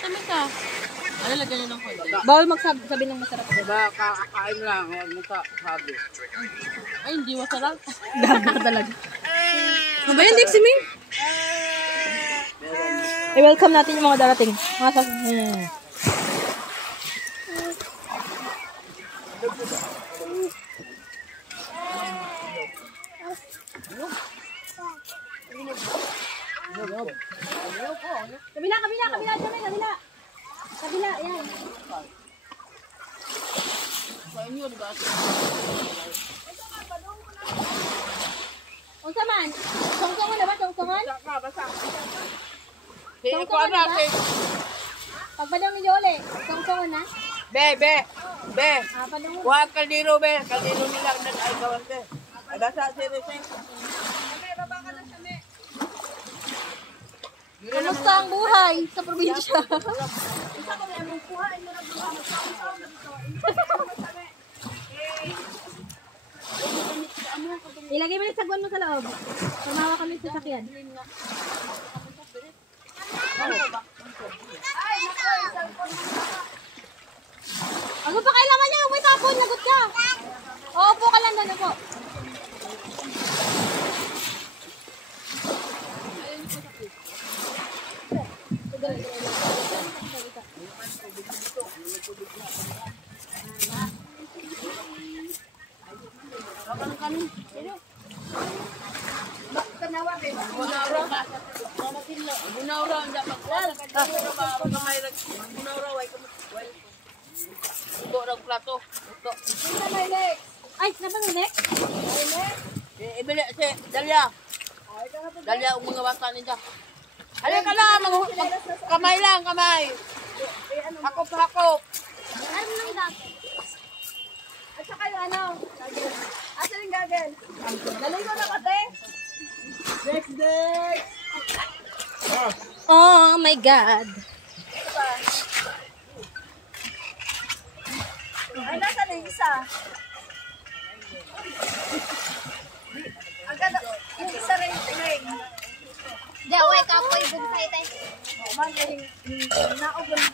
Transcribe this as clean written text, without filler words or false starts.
Tamis ah. Ano, lagyan nyo ng konti. Bawal magsabi ng masarap. Diba, kakain lang. Huwag mo sabi. Ay, hindi masarap. Gaga ka talaga. Ano ba yan, Dixie Ming? I-welcome natin yung mga darating. Mga Kabila, yan. Sa inyo, diba? Unsa man? Songkongon na ba? Songkongon? Basa. Songkongon na ba? Pagpadong ni Yole, songkongon na? Be. Padong mo. Huwag kaldero, be. Kaldero nila ay gawan, be. Ay, basa, seriously. Kamusta ang buhay sa probinsya? Ilagay mo yung sagwan mo sa loob. Tumawa kami sa sakyan. Ano pa kailangan niya? Huwag may tapon. Lagot ka. Oo, upo ka lang doon. Upo. Bunaura ang dapat. Bunaura, way ito ang plato. Ito. Ay, naman yung next? Ibili, si Dalia. Dalia ang mga bata ninja. Halika na, kamay lang, kamay. Hakop. Ano nang dati? At saka yung ano, asa yung gagel? Naligo na kate? Next! Oh my God. Ay, nasa na yung isa? Agad, yung isa rin tingin. Daway ka po ibig sa itay. Man, naubos